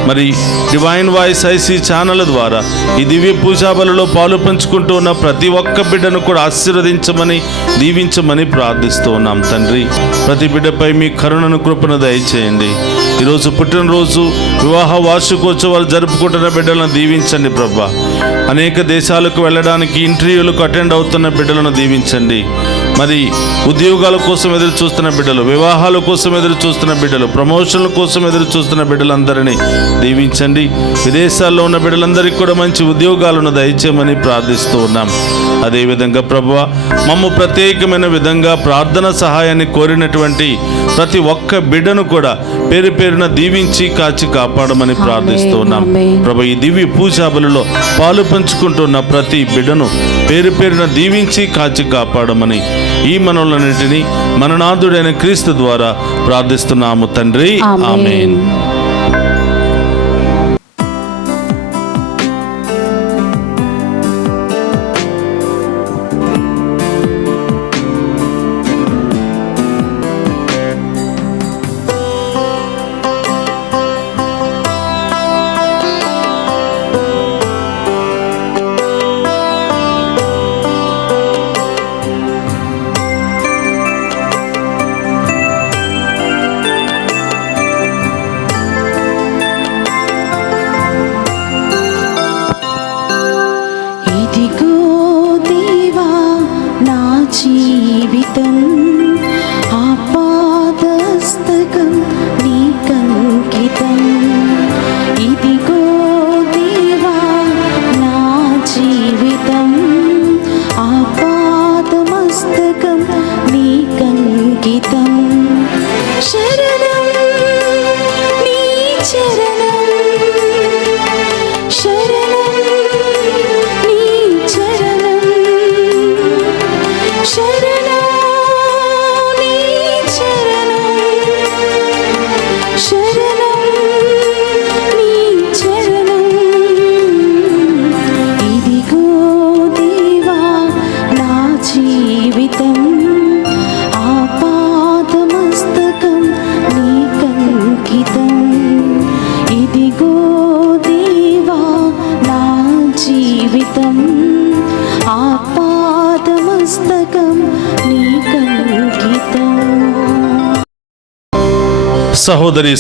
మరి డివైన్ వాయిస్ ఐసీ ఛానల్ ద్వారా ఈ దివ్య పూజాబలలో పాలు పంచుకుంటూ ఉన్న ప్రతి ఒక్క బిడ్డను కూడా ఆశీర్వదించమని, దీవించమని ప్రార్థిస్తూ ఉన్నాం తండ్రి. ప్రతి బిడ్డపై మీ కరుణను, కృపను దయచేయండి. ఈరోజు పుట్టినరోజు, వివాహ వార్షికోత్సవాలు జరుపుకుంటున్న బిడ్డలను దీవించండి ప్రభువా. అనేక దేశాలకు వెళ్ళడానికి, ఇంటర్వ్యూలకు అటెండ్ అవుతున్న బిడ్డలను దీవించండి. మరి ఉద్యోగాల కోసం ఎదురు చూస్తున్న బిడ్డలు, వివాహాల కోసం ఎదురు చూస్తున్న బిడ్డలు, ప్రమోషన్ల కోసం ఎదురు చూస్తున్న బిడ్డలందరినీ దీవించండి. విదేశాల్లో ఉన్న బిడ్డలందరికీ కూడా మంచి ఉద్యోగాలను దయచేయమని ప్రార్థిస్తూ ఉన్నాం. అదేవిధంగా ప్రభువా, మమ్ము ప్రత్యేకమైన విధంగా ప్రార్థన సహాయాన్ని కోరినటువంటి ప్రతి ఒక్క బిడ్డను కూడా పేరు పేరున దీవించి కాచి కాపాడమని ప్రార్థిస్తూ ఉన్నాం. ప్రభు, ఈ దివ్య పూజా బలిలో పాలు పంచుకుంటున్న ప్రతి బిడ్డను పేరు పేరున దీవించి కాచి కాపాడమని ఈ మనవులన్నింటినీ మననాథుడైన క్రీస్తు ద్వారా ప్రార్థిస్తున్నాము తండ్రి. ఆమేన్. సహోదరి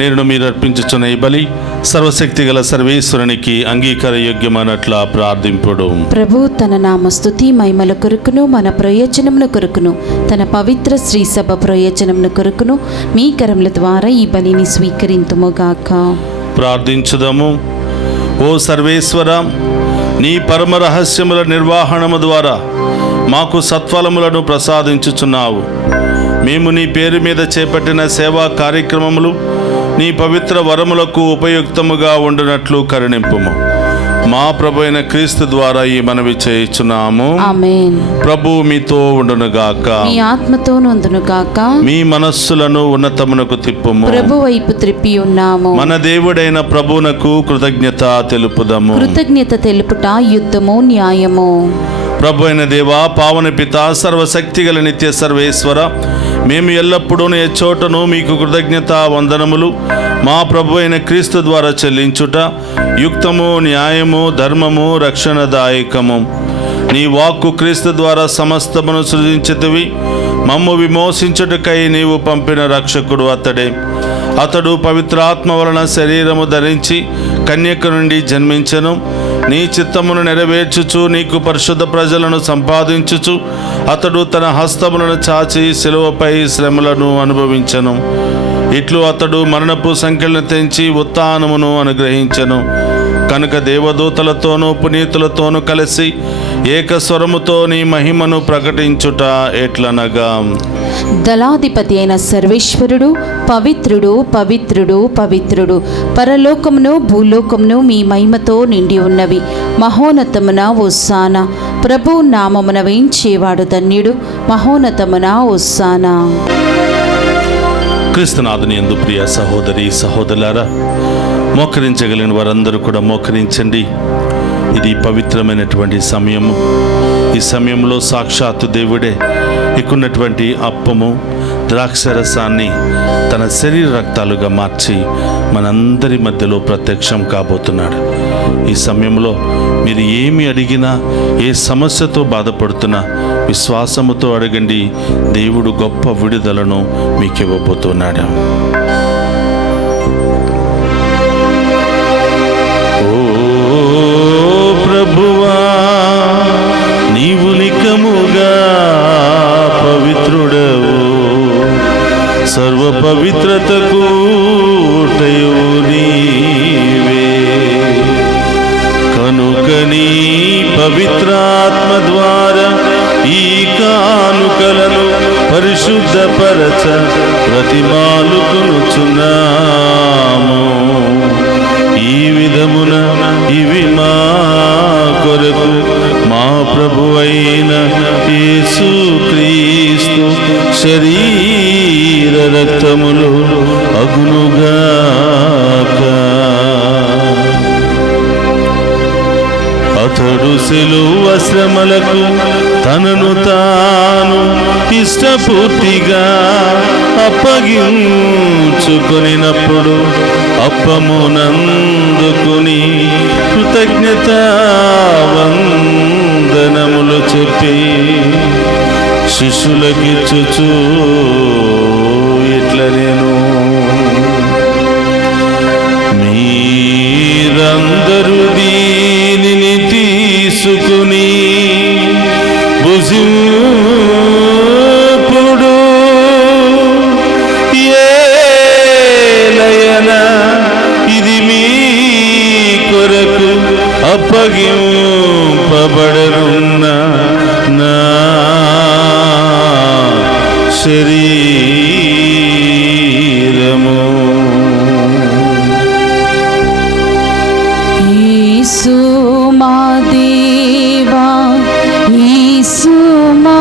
నేను మీరు అర్పించుచున్న ఈ బలి సర్వశక్తి గల సర్వేశ్వరునికి అంగీకార యోగ్యమైనట్లా ప్రార్థింపుడు. ప్రభు తన నామ స్తుతి మహిమల కొరకును మన ప్రయోజనముల కొరకును తన పవిత్ర శ్రీ సభ ప్రయోజనముల కొరకును మీ కరముల ద్వారా ఈ బలిని స్వీకరింతుముగాక. ప్రార్థించుదాము. ఓ సర్వేశ్వర, నీ పరమ రహస్యముల నిర్వహణము ద్వారా మాకు సత్ఫలములను ప్రసాదించుచున్నావు. మేము నీ పేరు మీద చేపట్టిన సేవా కార్యక్రమములు నీ పవిత్ర వరములకు ఉపయుక్తముగా ఉండునట్లు కరుణింపుము. మా ప్రభు అయిన క్రీస్తు ద్వారా ఈ మనవి చేయుచున్నాము. ఆమేన్. ప్రభువు మీతో ఉండునుగాక. మీ ఆత్మతో నొందునుగాక. మీ మనస్సులను ఉన్నతమునకు తిప్పుము. ప్రభు వైపు త్రిప్పి ఉన్నాము. మన దేవుడైన ప్రభువునకు కృతజ్ఞత తెలుపుదము. కృతజ్ఞత తెలుపుట యుద్ధము న్యాయము. ప్రభు అయిన దేవా, పావన పిత, సర్వశక్తిగల నిత్య సర్వేశ్వర, మేము ఎల్లప్పుడూ ఎచ్చోటను మీకు కృతజ్ఞత వందనములు మా ప్రభు అయిన క్రీస్తు ద్వారా చెల్లించుట యుక్తము, న్యాయము, ధర్మము, రక్షణదాయకము. నీ వాక్కు క్రీస్తు ద్వారా సమస్తమును సృజించితివి. మమ్ము విమోచించుటకై నీవు పంపిన రక్షకుడు అతడే. అతడు పవిత్రాత్మ వలన శరీరము ధరించి కన్యక నుండి జన్మించెను. నీ చిత్తమును నెరవేర్చుచు నీకు పరిశుద్ధ ప్రజలను సంపాదించుచు అతడు తన హస్తములను చాచి శిలువపై శ్రమలను అనుభవించెను. ఇట్లు అతడు మరణపు సంఖ్యలను తెంచి ఉత్థానమును అనుగ్రహించెను. కనుక దేవదూతలతోనూ పునీతులతోనూ కలిసి ఏకస్వరముతో నీ మహిమను ప్రకటించుట ఎట్లనగా, దళాధిపతి అయిన సర్వేశ్వరుడు పవిత్రుడు పవిత్రుడు పవిత్రుడు, పరలోకమును భూలోకమును మీ మహిమతో నిండి ఉన్నవి. మహోన్నతమున హోసానా, ప్రభు నామమున వేంచేవాడు ధన్యుడు. మహోన్నతమున హోసానా. క్రీస్తునాథుని యందు ప్రియ సహోదరి సహోదరులారా, మోకరించగలిగిన వారందరూ కూడా మోకరించండి. ఇది పవిత్రమైనటువంటి సమయము. ఈ సమయంలో సాక్షాత్తు దేవుడే ఇకున్నటువంటి అప్పము ద్రాక్షరసాన్ని తన శరీర రక్తాలుగా మార్చి మనందరి మధ్యలో ప్రత్యక్షం కాబోతున్నాడు. ఈ సమయంలో మీరు ఏమి అడిగినా, ఏ సమస్యతో బాధపడుతున్నా విశ్వాసముతో అడగండి. దేవుడు గొప్ప విడుదలను మీకు ఇవ్వబోతున్నాడు. ప్రభువా, నీవు నికముగా పవిత్రుడవు, సర్వ పవిత్రతకు ఊటయు నీవే. కనుక నీ పవిత్రాత్మ ద్వారా ఈ కానుకలను పరిశుద్ధపరచ ప్రతిమాలుకొనుచున్నాము. ఈ విధమున ఇవి మా కొరకు మా ప్రభువైన యేసుక్రీస్తు శరీర రక్తములు అగునుగాక. అతడు సిలువ శ్రమలకు తనను తాను ఇష్టపూర్తిగా అప్పగించుకొనినప్పుడు అప్పమునందుకుని కృతజ్ఞత వందనములు చెప్పి శిష్యులకిచ్చుచు ఇట్ల నేను, మీరందరూ దీనిని తీసుకుని భుజింపుడు. ఏలయనా ఇది మీ కొరకు అప్పగింపబడనున్న నా శరీరము. యేసు మా దేవా, యేసు మా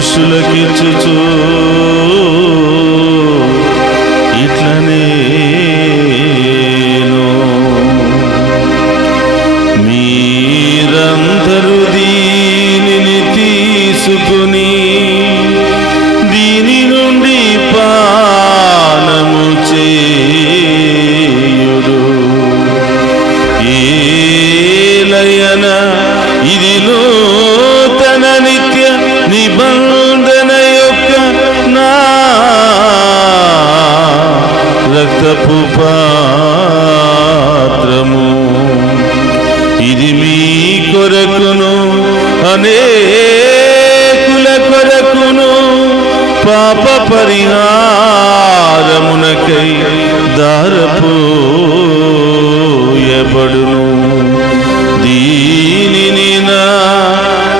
శిష్యులకిచ్చుచు ఇట్లనే మీరందరూ దీనిని తీసుకుని దీని నుండి పానము చేయుడు. ఏలయన ఇది నూతన నిత్య నిబంధన యొక్క నా రక్తపు పాత్రము. ఇది మీ కొరకును అనేకుల కొరకును పాప పరిహారమునకై దారపోయబడును. దీనిని నా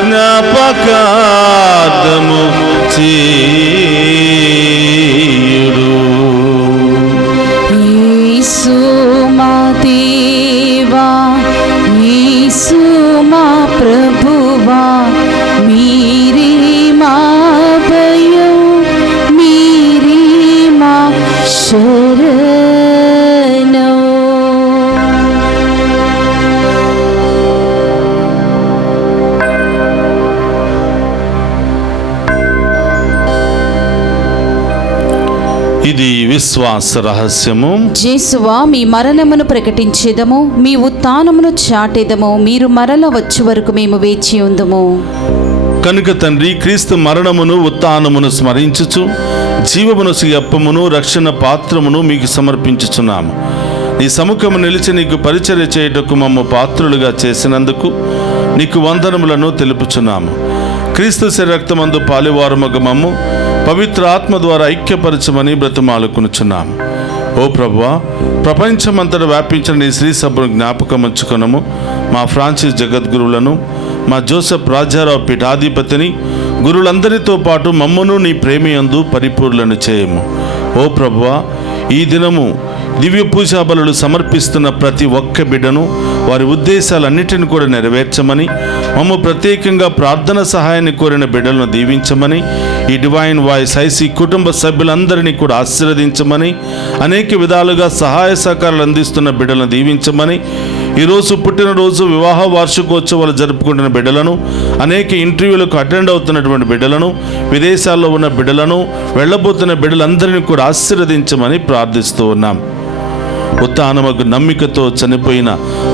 జ్ఞాపకార్థము చేయుడు. యేసు మా దేవా, యేసు మా ప్రభువా, మీరే మా భయం, మీరే మా శరణం. ఇది విశ్వాస రహస్యము. యేసువా, మీ మరణమును ప్రకటించేదము, మీ ఉత్థానమును చాటేదము. మీరు మరల వచ్చే వరకు మేము వేచి ఉందుము. కనుక తండ్రి, క్రీస్తు మరణమును ఉత్థానమును స్మరించుచు జీవమునసు అప్పమును రక్షణ పాత్రమును మీకు సమర్పించుచున్నాము. నీ సముఖము నిలిచి నీకు పరిచర్య చేయుటకు మమ్ము పాత్రులుగా చేసినందుకు నీకు వందనములను తెలుపుచున్నాము. క్రీస్తు శరీరక్తమందు పాలివారమగు మమ్ము పవిత్ర ఆత్మ ద్వారా ఐక్యపరచమని బ్రతిమాలుకొనుచున్నాము. ఓ ప్రభువా, ప్రపంచమంతటా వ్యాపించిన నీ శ్రీ సభను జ్ఞాపకం ఉంచుకొనము. మా ఫ్రాన్సిస్ జగద్గురువులను, మా జోసెఫ్ రాజారావు పీఠాధిపతిని, గురులందరితో పాటు మమ్మను నీ ప్రేమయందు పరిపూర్ణను చేయము. ఓ ప్రభువా, ఈ దినము దివ్య పూజా బలులు సమర్పిస్తున్న ప్రతి ఒక్క బిడ్డను వారి ఉద్దేశాలన్నిటిని కూడా నెరవేర్చమని, మమ్మ ప్రత్యేకంగా ప్రార్థన సహాయాన్ని కోరిన బిడ్డలను దీవించమని, ఈ డివైన్ వాయిస్ ఐసీ కుటుంబ సభ్యులందరినీ కూడా ఆశీర్వదించమని, అనేక విధాలుగా సహాయ సహకారాలు అందిస్తున్న బిడ్డలను దీవించమని, ఈరోజు పుట్టినరోజు వివాహ వార్షికోత్సవాలు జరుపుకుంటున్న బిడ్డలను, అనేక ఇంటర్వ్యూలకు అటెండ్ అవుతున్నటువంటి బిడ్డలను, విదేశాల్లో ఉన్న బిడ్డలను, వెళ్ళబోతున్న బిడ్డలందరినీ కూడా ఆశీర్వదించమని ప్రార్థిస్తూ ఉన్నాం. ఉత్థానమగు నమ్మికతో చనిపోయిన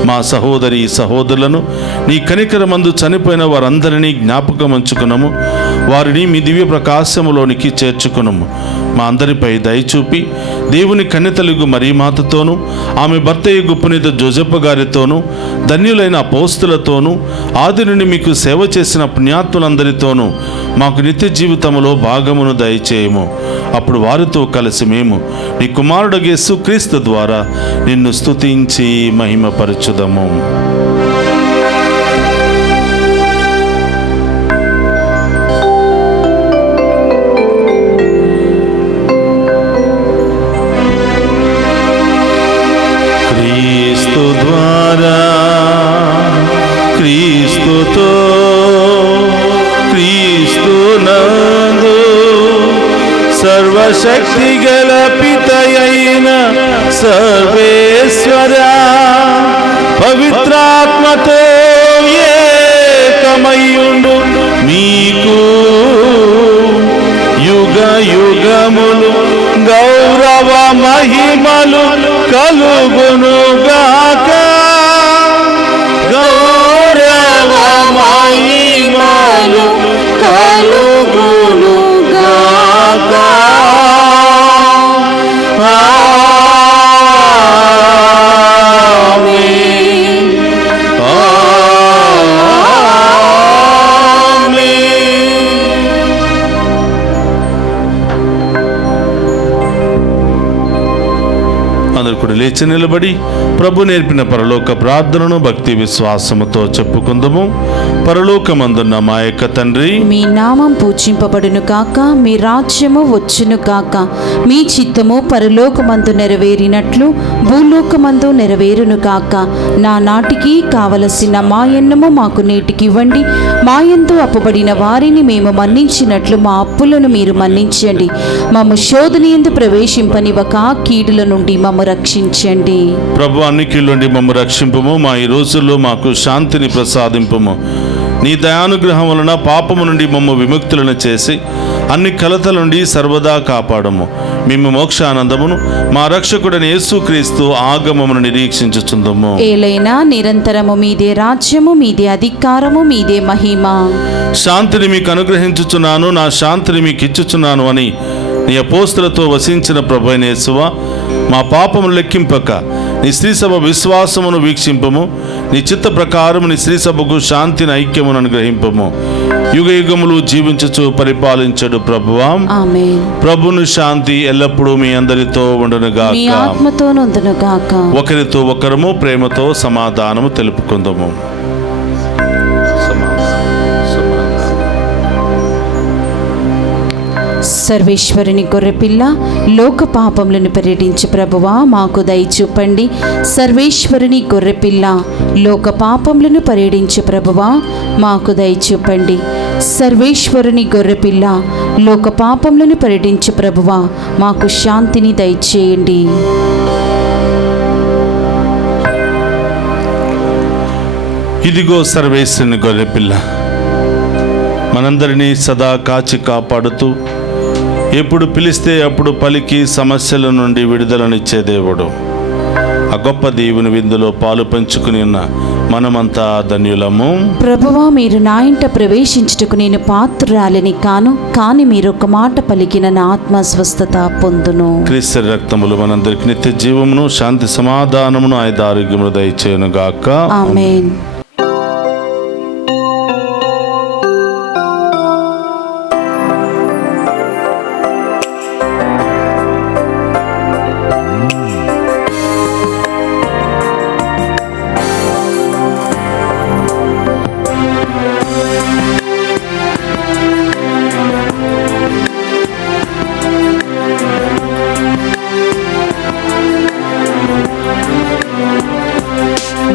మా సహోదరి సహోదరులను, నీ కనికరమందు చనిపోయిన వారందరినీ జ్ఞాపకం ఉంచుకున్నాము. వారిని మీ దివ్య ప్రకాశములోనికి చేర్చుకున్నాము. మా అందరిపై దయచూపి దేవుని కన్యతలుగు మరియమాతతోనూ, ఆమె భర్తయ్యగు పునీత జోజప్ప గారితోనూ, ధన్యులైన అపోస్తులతోనూ, ఆది నుండి మీకు సేవ చేసిన పుణ్యాత్ములందరితోనూ మాకు నిత్య జీవితంలో భాగమును దయచేయము. అప్పుడు వారితో కలిసి మేము నీ కుమారుడు యేసుక్రీస్తు ద్వారా నిన్ను స్తుతించి మహిమపరచుదము. క్రీస్తు ద్వారా, క్రీస్తుతో, క్రీస్తునందు సర్వశక్తి గల పితయైన సర్వేశ్వర పవిత్రాత్మతో ఏకమయ్యుండు మీకు యుగ యుగములు గౌరవ మహిమలు కలుగునుగాక. గౌరవ మహిమలు కలుగునుగాక. ఆమేన్. అందరూ కూడా లేచి నిలబడి ప్రభు నేర్పిన పరలోక ప్రార్థనను భక్తి విశ్వాసముతో చెప్పుకుందాము. పరలోకమందున్న మా యొక్క తండ్రి, మీ నామం పూజింపబడును గాక, మీ రాజ్యము వచ్చును గాక, మీ చిత్తము పరలోకమందు నెరవేరినట్లు భూలోకమందు నెరవేరును గాక. నా నాటికి కావలసిన మాయన్నము మాకు నేటికి ఇవ్వండి. మాయందు అప్పుబడిన వారిని మేము మన్నించినట్లు మా అప్పులను మీరు మన్నించండి. మమ్ము శోధనయందు ప్రవేశింపనివ్వక కీడుల నుండి మమ్ము రక్షించండి. ప్రభు, అన్ని కీళ్ళ నుండి మమ్ము రక్షింపుము. మా ఈ రోజుల్లో మాకు శాంతిని ప్రసాదింపుము. నీ దయానుగ్రహం వలన పాపము నుండి మమ్ము విముక్తులను చేసి అన్ని కలతల నుండి సర్వదా కాపాడము. మేము మోక్షానందమును మా రక్షకుడైన యేసుక్రీస్తు ఆగమమును నిరీక్షించుచుందము. ఏలైనా నిరంతరము మీదే రాజ్యము, మీదే అధికారము, మీదే మహిమ. శాంతిని మీకు అనుగ్రహించుచున్నాను, నా శాంతిని మీకు ఇచ్చుచున్నాను అని నీ అపోస్తులతో వసించిన ప్రభువైన యేసువా, మా పాపమును లెక్కింపక నీ శ్రీసభ విశ్వాసమును వీక్షింపము. నీ చిత్త ప్రకారం నీ శ్రీసభకు శాంతిని ఐక్యమును అనుగ్రహింపము. యుగ యుగములు జీవించుచు పరిపాలించడు ప్రభువా, ఆమేన్. ప్రభును శాంతి ఎల్లప్పుడూ మీ అందరితో ఉండునుగాక, మీ ఆత్మతోనుందును గాక. ఒకరితో ఒకరము ప్రేమతో సమాధానము తెలుపుకుందాము. సర్వేశ్వరుని గొర్రెపిల్ల, లోక పాపములను పర్యటించు ప్రభువా, మాకు దయ చూపండి. సర్వేశ్వరుని గొర్రెపిల్ల, లోక పాపములను పర్యటించు ప్రభువా, మాకు దయ చూపండి. సర్వేశ్వరుని గొర్రెపిల్ల, లోక పాపములను పర్యటించు ప్రభువా, మాకు శాంతిని దయచేయండి. ఇదిగో సర్వేశ్వరుని గొర్రెపిల్ల, మనందరినీ సదా కాచి కాపాడుతూ ఎప్పుడు పిలిస్తే అప్పుడు పలికి సమస్యల నుండి విడుదలనిచ్చే దేవుడు. ఆ గొప్ప దేవుని విందులో పాలు పంచుకుని ఉన్న మనమంతా ధన్యులము. ప్రభువా, మీరు నా ఇంట ప్రవేశించుటకు నేను పాత్రురాలిని కాను, కానీ మీరు ఒక మాట పలికిన నా ఆత్మ స్వస్థత పొందును. క్రీస్తు రక్తములు మనందరికి నిత్య జీవమును, శాంతి సమాధానమును, ఆయుధ ఆరోగ్యమును దయచేయును గాక. ఆమేన్.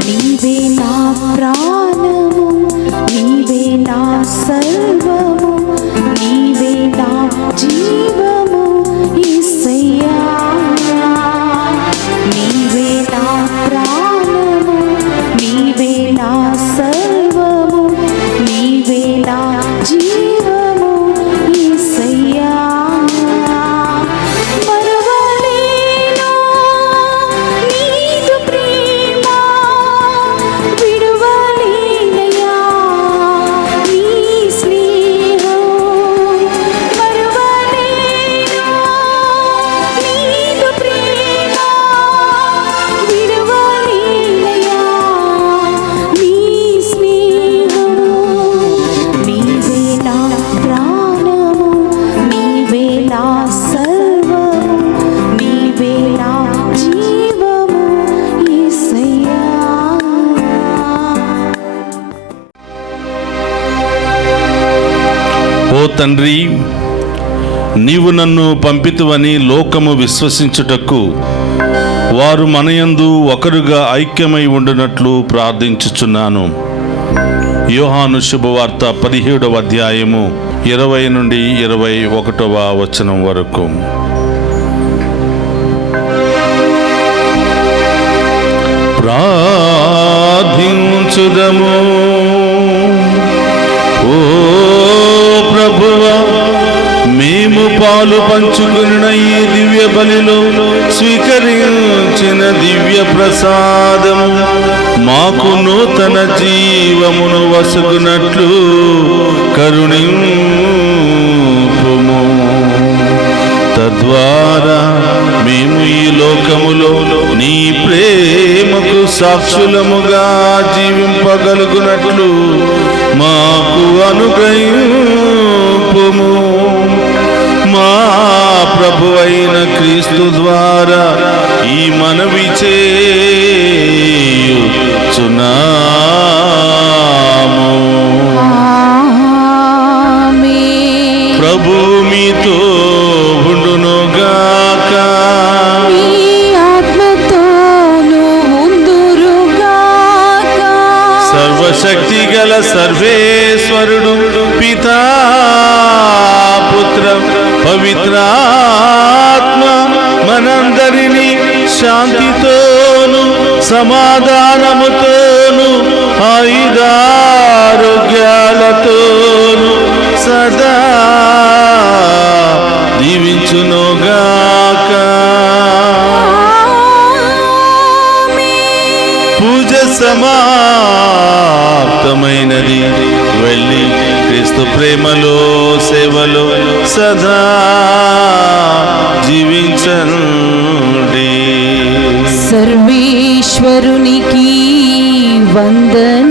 నీవే నా ప్రాణము, నీవే నా సర్వము, నీవే నా జీవము యేసయ్యా. నీవే నా ప్రాణము, నీవే నా సర్వము, నీవే నా జీవము యేసయ్యా. మరువలేను నీదు ప్రేమ, విడువలేనయ్యా నీ స్నేహం. మరువలేను నీదు ప్రేమ, విడువలేనయ్యా నీ స్నేహం. నీవే నా ప్రాణము, నీవే నా సర్వము, నీవే నా జీవము యేసయ్యా. ఓ తండ్రి, నీవు నన్ను పంపితువని లోకము విశ్వసించుటకు వారు మనయందు ఒకరుగా ఐక్యమై ఉండునట్లు ప్రార్థించుచున్నాను. యోహాను శుభవార్త 17వ అధ్యాయము 20 నుండి 21వ వచనం వరకు. ప్రార్థించుదము. ఓ ప్రభువా, మేము పాలు పంచుకున్న ఈ దివ్య బలిలో స్వీకరించిన దివ్య ప్రసాదము మాకు నూతన జీవమును వసుకున్నట్లు కరుణింపుము. తద్వారా మేము ఈ లోకములో నీ ప్రేమకు సాక్షులముగా జీవింపగలుగునట్లు మాకు అనుగ్రహింపుము. మా ప్రభువైన క్రీస్తు ద్వారా ఈ మనవి చేయుచున్నాము. ప్రభుమితో ఉండునుగాక. మీ ఆత్మతోను ఉందురుగాక. సర్వశక్తి గల సర్వేశ్వరుడు పితా పుత్ర పవిత్రాత్మ మనందరినీ శాంతితోను సమాధానముతోను ఆయుధారోగ్యాలతోను సదా దీవించునుగాక. పూజ సమాప్తమైనది. వెళ్ళి క్రీస్తు ప్రేమలో సేవలో సదా జీవించండి. సర్వేశ్వరునికి వందనాలు.